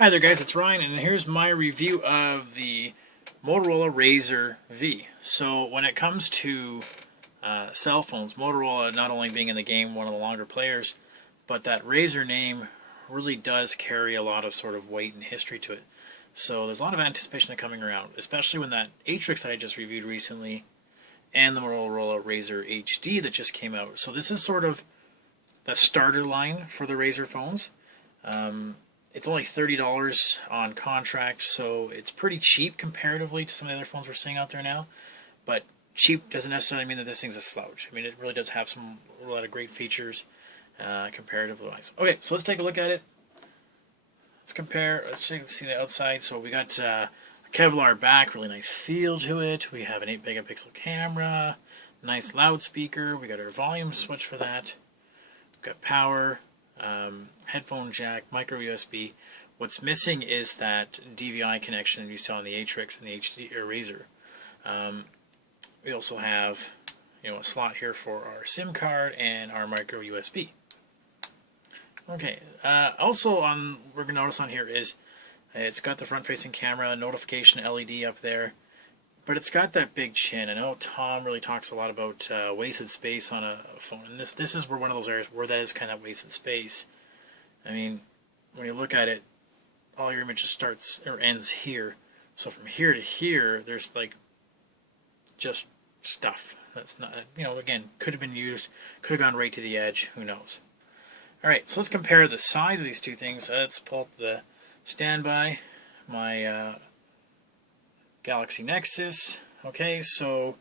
Hi there guys, it's Ryan, and here's my review of the Motorola RAZR V. So when it comes to cell phones, Motorola not only being in the game one of the longer players, but that RAZR name really does carry a lot of sort of weight and history to it. So there's a lot of anticipation coming around, especially when that Atrix that I just reviewed recently and the Motorola RAZR HD that just came out. So this is sort of the starter line for the RAZR phones. It's only $30 on contract, so it's pretty cheap comparatively to some of the other phones we're seeing out there now. But cheap doesn't necessarily mean that this thing's a slouch. I mean, it really does have a lot of great features comparatively wise. Okay, so let's take a look at it. Let's compare. Let's see the outside. So we got a Kevlar back, really nice feel to it. We have an 8 megapixel camera, nice loudspeaker. We got our volume switch for that. We've got power. Headphone jack, micro USB. What's missing is that DVI connection you saw in the Atrix and the HD or RAZR. We also have, a slot here for our SIM card and our micro USB. Okay. Also, we're gonna notice on here is it's got the front-facing camera, notification LED up there, but it's got that big chin. I know Tom really talks a lot about wasted space on a phone, and this is where one of those areas where that is kind of wasted space. I mean, when you look at it, all your image just starts or ends here. So from here to here, there's like just stuff that's not, again, could have been used, could have gone right to the edge. Who knows? All right, so let's compare the size of these two things. Let's pull up the standby, my Galaxy Nexus. Okay, so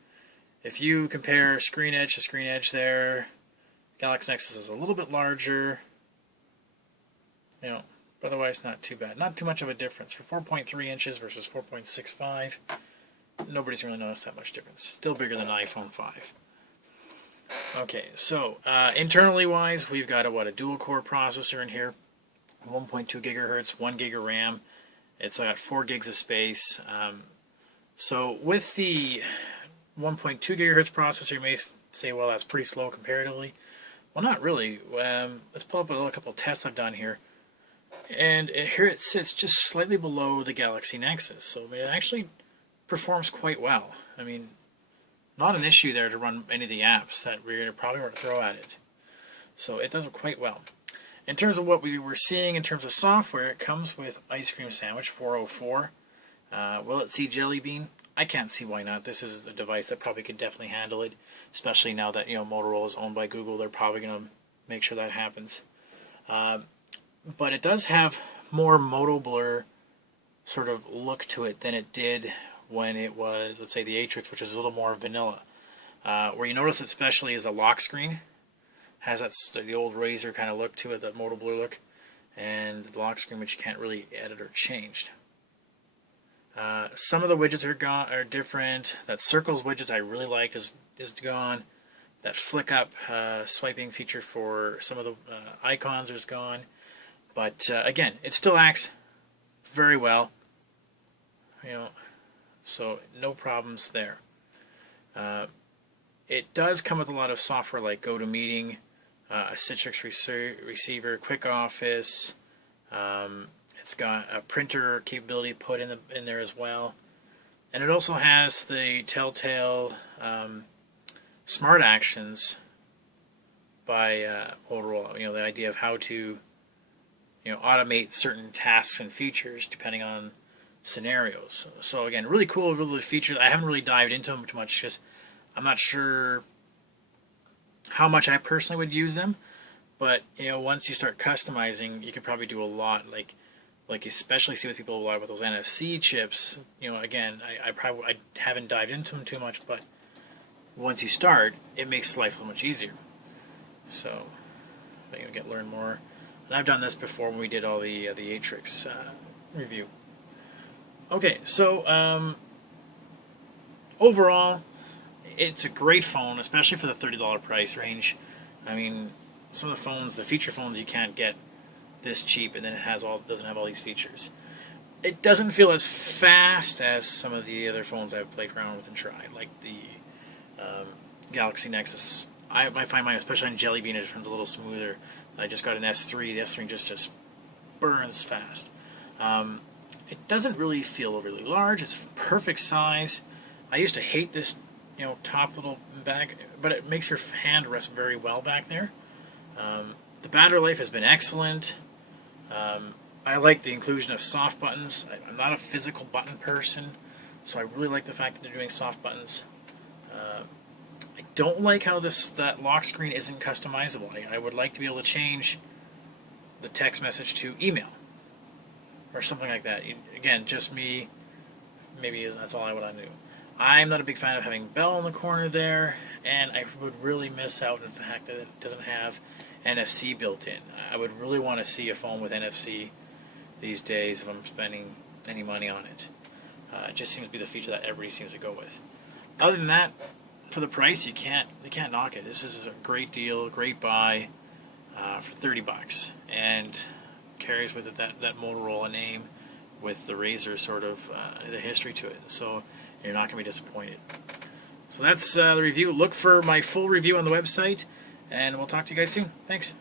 if you compare screen edge to screen edge there, Galaxy Nexus is a little bit larger. But otherwise not too bad. Not too much of a difference. For 4.3 inches versus 4.65, nobody's really noticed that much difference. Still bigger than iPhone 5. Okay, so internally wise, we've got a dual-core processor in here. 1.2 gigahertz, 1 gig of RAM. It's got 4 gigs of space. So with the 1.2 gigahertz processor, you may say, well, that's pretty slow comparatively. Well, not really. Let's pull up a couple of tests I've done here. And here it sits just slightly below the Galaxy Nexus. So it actually performs quite well. I mean, not an issue there to run any of the apps that we're going to probably want to throw at it. So it does it quite well. In terms of what we were seeing in terms of software, it comes with Ice Cream Sandwich 404. Will it see Jelly Bean? I can't see why not. This is a device that probably could definitely handle it, especially now that Motorola is owned by Google. They're probably going to make sure that happens. But it does have more Moto Blur sort of look to it than it did when it was, let's say, the Atrix, which is a little more vanilla. Where you notice it especially is the lock screen. Has the old RAZR kind of look to it, that Moto Blur look, and the lock screen, which you can't really edit or change. Some of the widgets are different. That circles widgets I really liked is gone. That flick up swiping feature for some of the icons is gone. But again, it still acts very well. So no problems there. It does come with a lot of software like GoToMeeting, a Citrix receiver, Quick Office. It's got a printer capability put in there as well, and it also has the Telltale Smart Actions by Motorola. The idea of how to automate certain tasks and features depending on scenarios. So again, really cool, really features. I haven't really dived into them too much because I'm not sure how much I personally would use them. But once you start customizing, you can probably do a lot. Like especially see with people a lot with those NFC chips. Again, I haven't dived into them too much, but once you start, it makes life a much easier. So learn more. And I've done this before when we did all the Atrix review. Okay, so overall, it's a great phone, especially for the $30 price range. I mean, some of the phones, the feature phones, you can't get this cheap, and then it doesn't have all these features. It doesn't feel as fast as some of the other phones I've played around with and tried, like the Galaxy Nexus. I find mine, especially on Jelly Bean, it just runs a little smoother. I just got an S3. The S3 just burns fast. It doesn't really feel overly large. It's perfect size. I used to hate this, top little bag, but it makes your hand rest very well back there. The battery life has been excellent. I like the inclusion of soft buttons. I'm not a physical button person, so I really like the fact that they're doing soft buttons. I don't like how that lock screen isn't customizable. I would like to be able to change the text message to email or something like that. Again, just me. Maybe that's all I would do. I'm not a big fan of having Bell in the corner there, and I would really miss out on the fact that it doesn't have NFC built in. I would really want to see a phone with NFC these days if I'm spending any money on it. It just seems to be the feature that everybody seems to go with. Other than that, for the price, you can't knock it. This is a great deal, great buy for $30, and carries with it that Motorola name with the RAZR sort of the history to it. So you're not going to be disappointed. So that's the review. Look for my full review on the website, and we'll talk to you guys soon. Thanks.